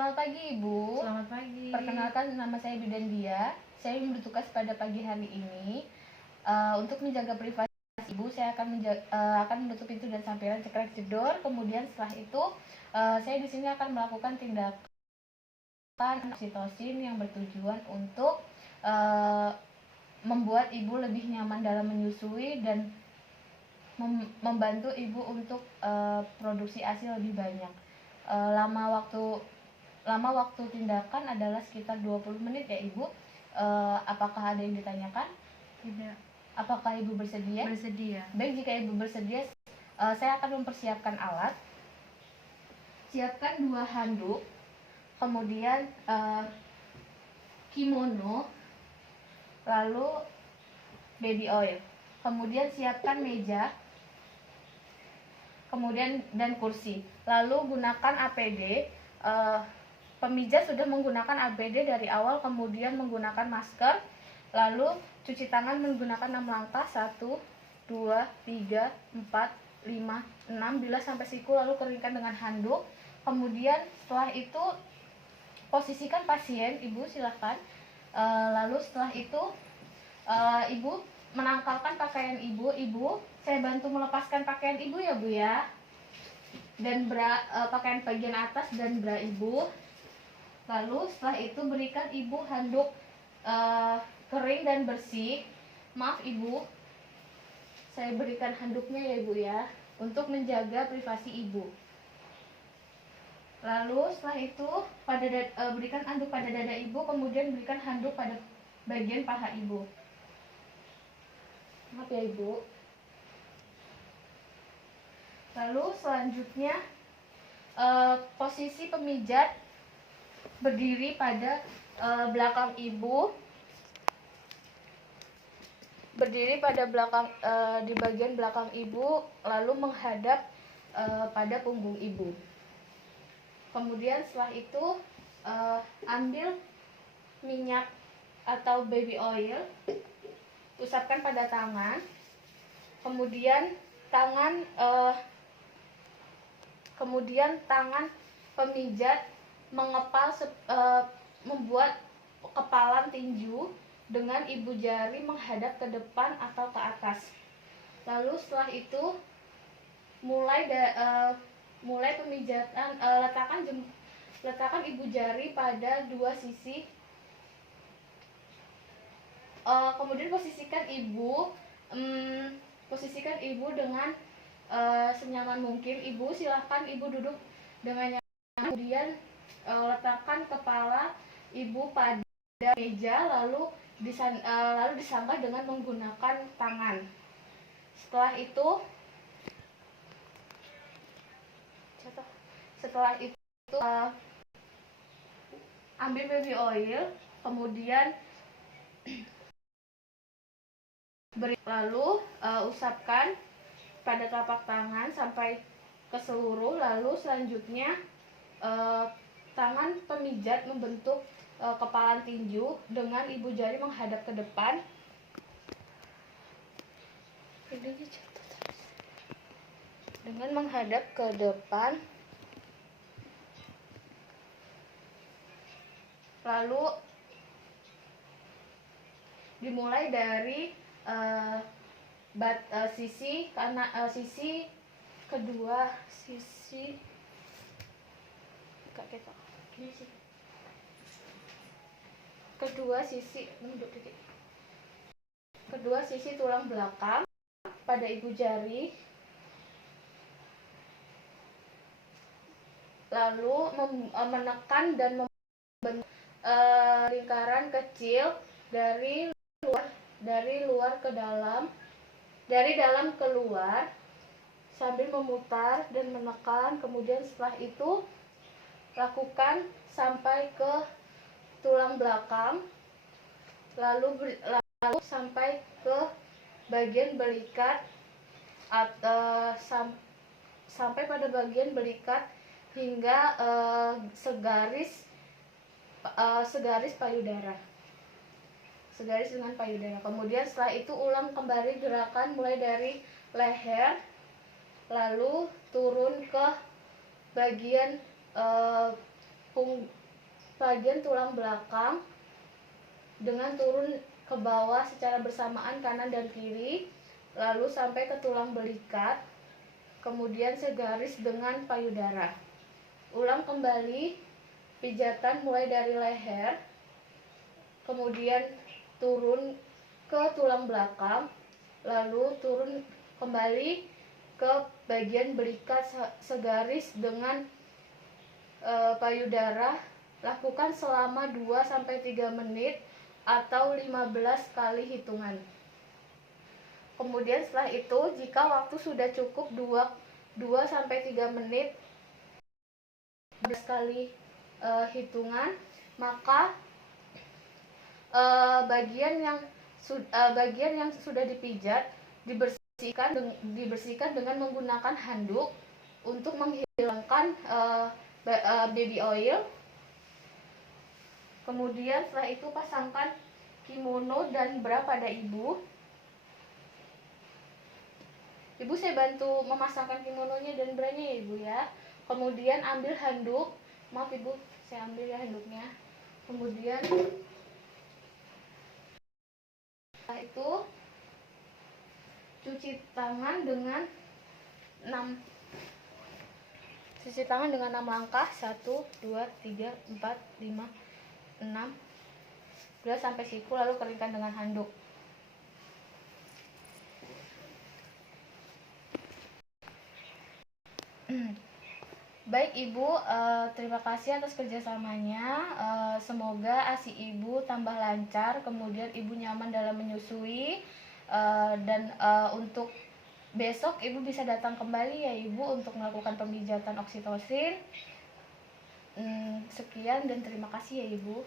Selamat pagi Ibu. Selamat pagi. Perkenalkan, nama saya Bidandia. Saya bertugas pada pagi hari ini. Untuk menjaga privasi Ibu, saya akan menutup pintu dan sampiran cekrek jedor. Kemudian setelah itu, saya di sini akan melakukan tindakan oksitosin yang bertujuan untuk membuat Ibu lebih nyaman dalam menyusui dan membantu Ibu untuk produksi ASI lebih banyak. Lama waktu tindakan adalah sekitar 20 menit ya Ibu. Apakah ada yang ditanyakan? Tidak. Apakah Ibu bersedia? Bersedia. Baik, jika Ibu bersedia, saya akan mempersiapkan alat. Siapkan 2 handuk, kemudian kimono, lalu baby oil. Kemudian siapkan meja, kemudian dan kursi. Lalu gunakan APD. Pemijat sudah menggunakan APD dari awal, kemudian menggunakan masker, lalu cuci tangan menggunakan 6 langkah, 1, 2, 3, 4, 5, 6, bilas sampai siku, lalu keringkan dengan handuk. Kemudian setelah itu posisikan pasien, Ibu silahkan. Lalu setelah itu Ibu menangkalkan pakaian Ibu, saya bantu melepaskan pakaian Ibu ya Bu ya, dan pakaian bagian atas dan bra Ibu. Lalu setelah itu berikan Ibu handuk kering dan bersih. Maaf Ibu, saya berikan handuknya ya Ibu ya, untuk menjaga privasi Ibu. Lalu setelah itu berikan handuk pada dada Ibu, kemudian berikan handuk pada bagian paha Ibu. Maaf ya Ibu. Lalu selanjutnya posisi pemijat berdiri pada belakang Ibu, di bagian belakang Ibu, lalu menghadap pada punggung Ibu. Kemudian setelah itu ambil minyak atau baby oil, usapkan pada tangan. Kemudian tangan pemijat membuat kepalan tinju dengan ibu jari menghadap ke depan atau ke atas. Lalu setelah itu mulai pemijatan, letakkan ibu jari pada 2 sisi. Kemudian posisikan ibu dengan senyaman mungkin. Ibu silahkan Ibu duduk dengan nyaman. Kemudian letakkan kepala Ibu pada meja, lalu disangga dengan menggunakan tangan. Setelah itu ambil baby oil, kemudian lalu usapkan pada telapak tangan sampai ke seluruh. Lalu selanjutnya tangan pemijat membentuk kepalan tinju dengan ibu jari menghadap ke depan. Dengan menghadap ke depan. Lalu dimulai dari sisi kedua sisi tulang belakang pada ibu jari, lalu menekan dan membentuk lingkaran kecil dari luar ke dalam, dari dalam ke luar, sambil memutar dan menekan. Kemudian setelah itu lakukan sampai ke tulang belakang, lalu sampai ke bagian belikat, sampai pada bagian belikat hingga segaris payudara. Segaris dengan payudara. Kemudian setelah itu ulang kembali gerakan mulai dari leher, lalu turun ke bagian bagian tulang belakang dengan turun ke bawah secara bersamaan kanan dan kiri, lalu sampai ke tulang belikat, kemudian segaris dengan payudara. Ulang kembali pijatan mulai dari leher, kemudian turun ke tulang belakang, lalu turun kembali ke bagian belikat segaris dengan payudara. Lakukan selama 2-3 menit atau 15 kali hitungan. Kemudian setelah itu, jika waktu sudah cukup 2-3 menit 15 kali hitungan, maka bagian yang sudah dipijat dibersihkan dengan menggunakan handuk untuk menghilangkan baby oil. Kemudian setelah itu pasangkan kimono dan bra pada ibu. Ibu, saya bantu memasangkan kimononya dan branya ya ibu ya. Kemudian ambil handuk, maaf ibu, saya ambil ya handuknya. Kemudian setelah itu cuci tangan dengan 6 langkah. 1, 2, 3, 4, 5, 6. Sudah sampai siku, lalu keringkan dengan handuk. Baik ibu, terima kasih atas kerjasamanya. Semoga ASI ibu tambah lancar, kemudian ibu nyaman dalam menyusui, dan untuk besok ibu bisa datang kembali ya ibu untuk melakukan pemijatan oksitosin. Sekian dan terima kasih ya ibu.